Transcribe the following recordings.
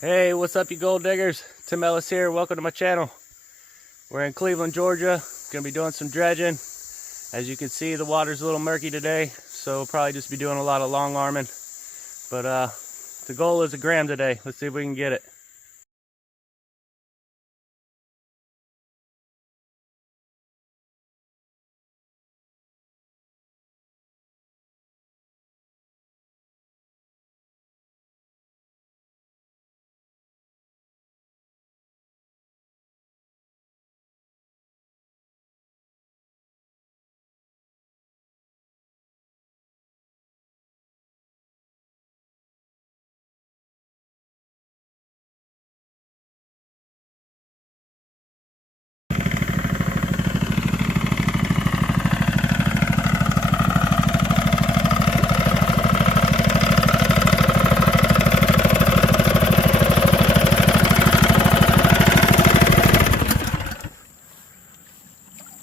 Hey, what's up you gold diggers? Tim Ellis here, welcome to my channel. We're in Cleveland, Georgia. Gonna be doing some dredging. As you can see, the water's a little murky today, so we'll probably just be doing a lot of long arming. But the goal is a gram today. Let's see if we can get it.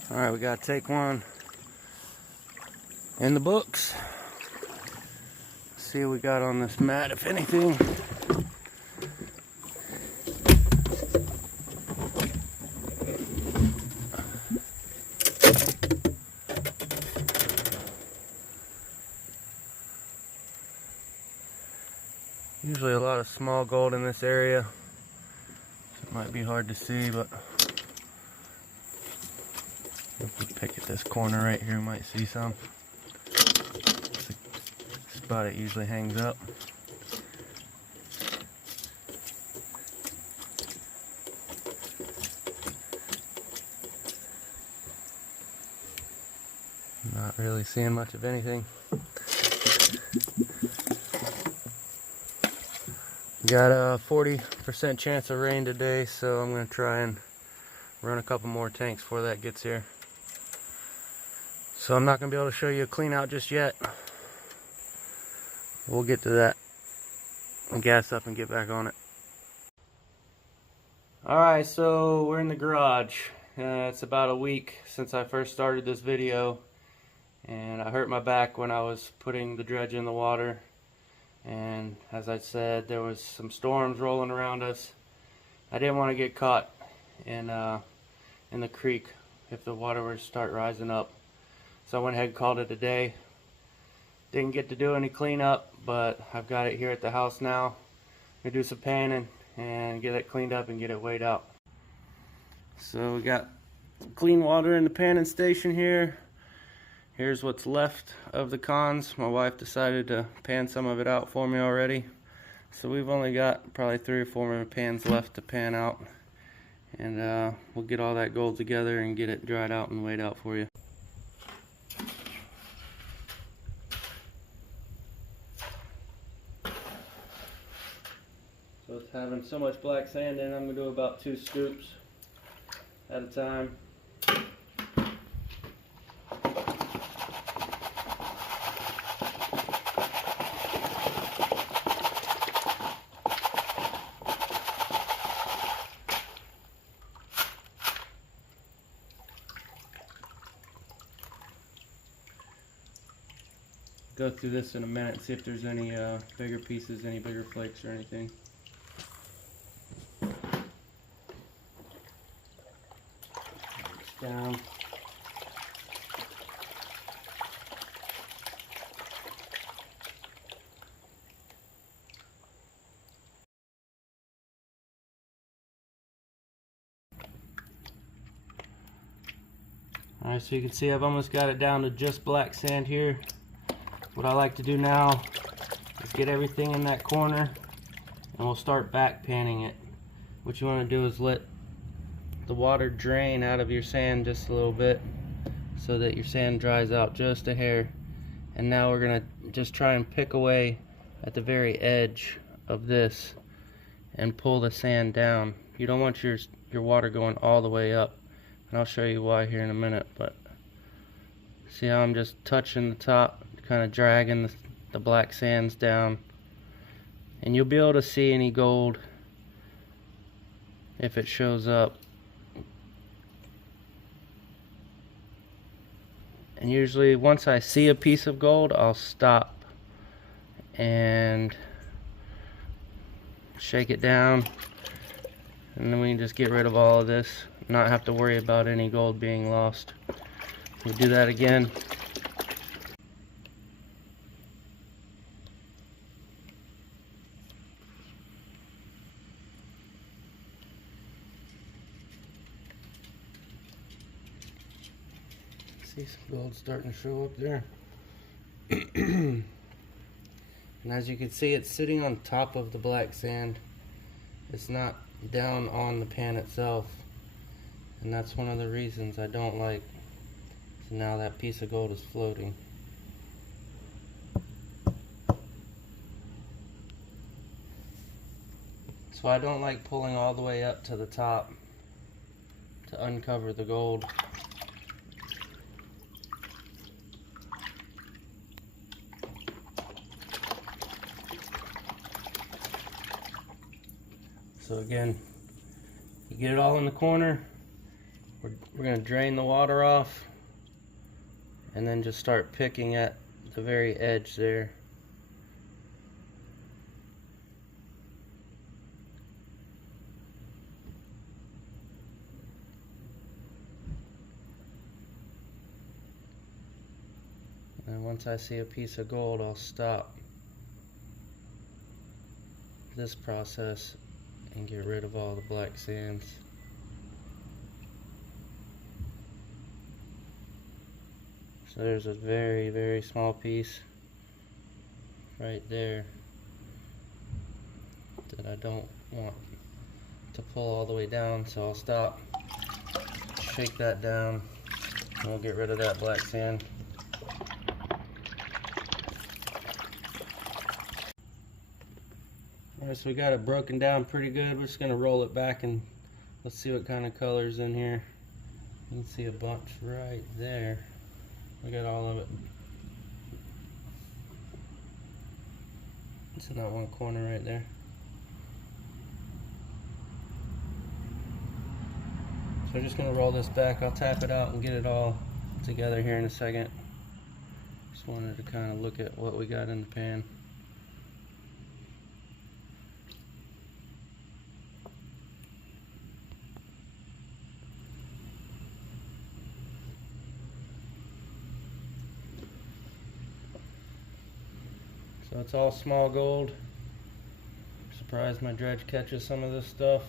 Alright, we gotta take one in the books. See what we got on this mat, if anything. Usually a lot of small gold in this area. It might be hard to see, but if we pick at this corner right here, we might see some. It's the spot it usually hangs up. Not really seeing much of anything. Got a 40% chance of rain today, so I'm going to try and run a couple more tanks before that gets here. So I'm not going to be able to show you a clean out just yet. We'll get to that and gas up and get back on it. Alright, so we're in the garage. It's about a week since I first started this video, and I hurt my back when I was putting the dredge in the water. And as I said, there was some storms rolling around us. I didn't want to get caught in the creek if the water were to start rising up. So I went ahead and called it a day. Didn't get to do any cleanup, but I've got it here at the house now. I'm gonna do some panning and get it cleaned up and get it weighed out. So we got clean water in the panning station here. Here's what's left of the cons. My wife decided to pan some of it out for me already. So we've only got probably 3 or 4 more pans left to pan out. And we'll get all that gold together and get it dried out and weighed out for you. So it's having so much black sand in, I'm going to do about 2 scoops at a time. Go through this in a minute and see if there's any bigger pieces, any bigger flakes or anything. Down. Alright, so you can see I've almost got it down to just black sand here. What I like to do now is get everything in that corner and we'll start back panning it. What you want to do is let the water drain out of your sand just a little bit so that your sand dries out just a hair. And now we're going to just try and pick away at the very edge of this and pull the sand down. You don't want your water going all the way up, and I'll show you why here in a minute. But see how I'm just touching the top, kind of dragging the black sands down, and you'll be able to see any gold if it shows up. And usually once I see a piece of gold, I'll stop and shake it down, and then we can just get rid of all of this, not have to worry about any gold being lost. We'll do that again. See some gold starting to show up there. And as you can see, it's sitting on top of the black sand. It's not down on the pan itself. And that's one of the reasons I don't like. So now that piece of gold is floating. So I don't like pulling all the way up to the top to uncover the gold. So again, you get it all in the corner. We're going to drain the water off and then just start picking at the very edge there. And once I see a piece of gold, I'll stop this process and get rid of all the black sands. So there's a very, very small piece right there that I don't want to pull all the way down, so I'll stop, shake that down, and we'll get rid of that black sand. Alright, so we got it broken down pretty good. We're just going to roll it back and let's see what kind of color's in here. You can see a bunch right there. We got all of it. It's in that one corner right there. So we're just going to roll this back. I'll tap it out and get it all together here in a second. Just wanted to kind of look at what we got in the pan. So it's all small gold. Surprised my dredge catches some of this stuff.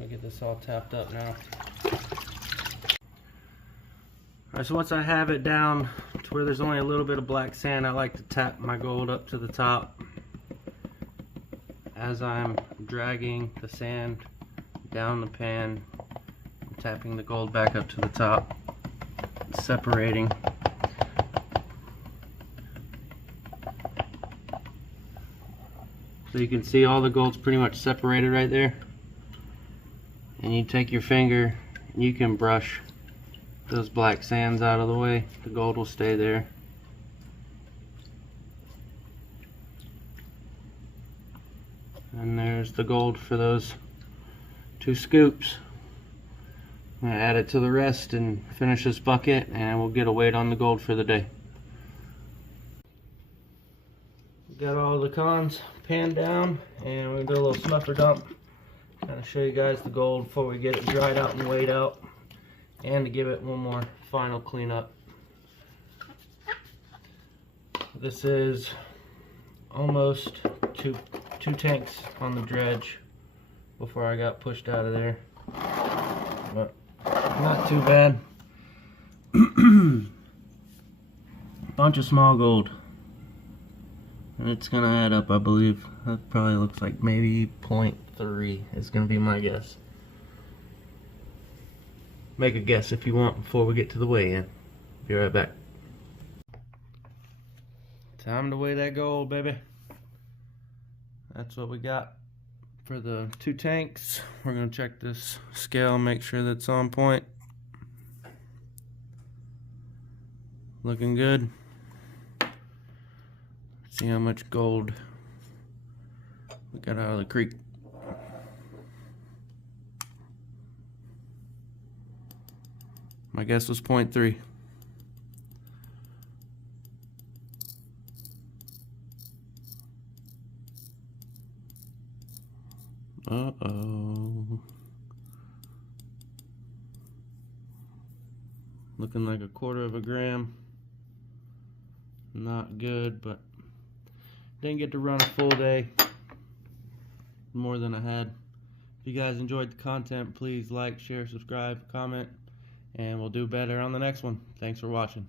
I'll get this all tapped up now. Alright, so once I have it down to where there's only a little bit of black sand, I like to tap my gold up to the top as I'm dragging the sand down the pan, tapping the gold back up to the top, separating. So you can see all the gold's pretty much separated right there. And you take your finger and you can brush those black sands out of the way. The gold will stay there. And there's the gold for those 2 scoops. I'm going to add it to the rest and finish this bucket, and we'll get a weight on the gold for the day. Got all the cons panned down, and we're going to do a little snuffer dump. Kind of show you guys the gold before we get it dried out and weighed out, and to give it one more final cleanup. This is almost two tanks on the dredge before I got pushed out of there, but not too bad. Bunch of small gold. And it's gonna add up, I believe. That probably looks like maybe 0.3 is gonna be my guess. Make a guess if you want before we get to the weigh-in. Be right back. Time to weigh that gold, baby. That's what we got for the 2 tanks. We're gonna check this scale, make sure that's on point. Looking good. See how much gold we got out of the creek. My guess was 0.3. Uh-oh. Looking like 1/4 of a gram. Not good, but didn't get to run a full day. More than I had. If you guys enjoyed the content, please like, share, subscribe, comment, and we'll do better on the next one. Thanks for watching.